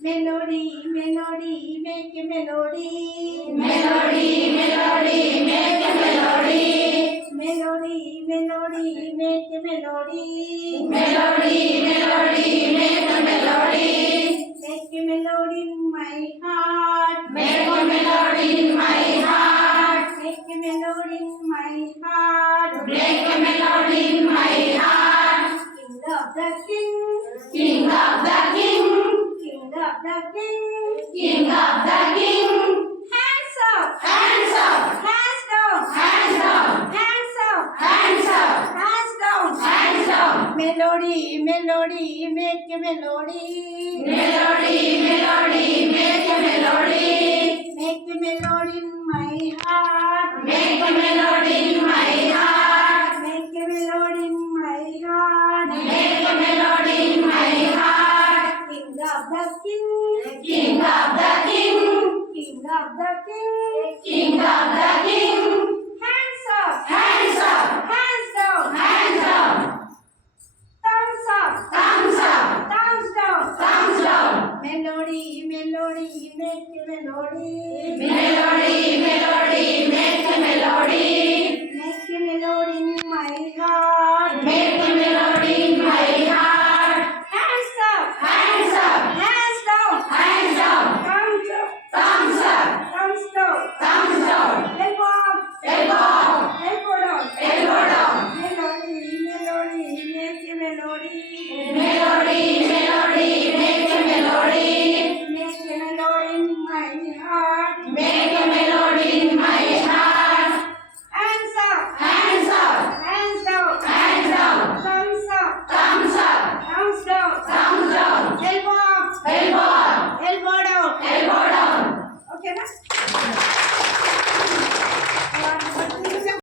Melody, melody, make a melody. Melody, melody, make a melody. Melody, melody, make a melody. Melody, melody, make a melody. Make a melody in my heart. Make a melody in my heart. Make a melody in my heart. Make a melody in my heart. King of the king. King of the king. King of the king. King of the king. Hands up. Hands up. Hands down. Hands down. Hands up. Hands up. Hands down. Hands down. Melody, melody, make a melody. Melody, melody, make a melody. Make a melody in my heart. Make a melody in my heart. Make a melody in my heart. Make a melody in my heart. King of the king. King of the king. King of the king. King of the king. Hands up. Hands up. Hands down. Hands up. Thumbs up. Thumbs up. Thumbs down. Thumbs down. Melody, melody, make a melody. Melody, melody, make a melody.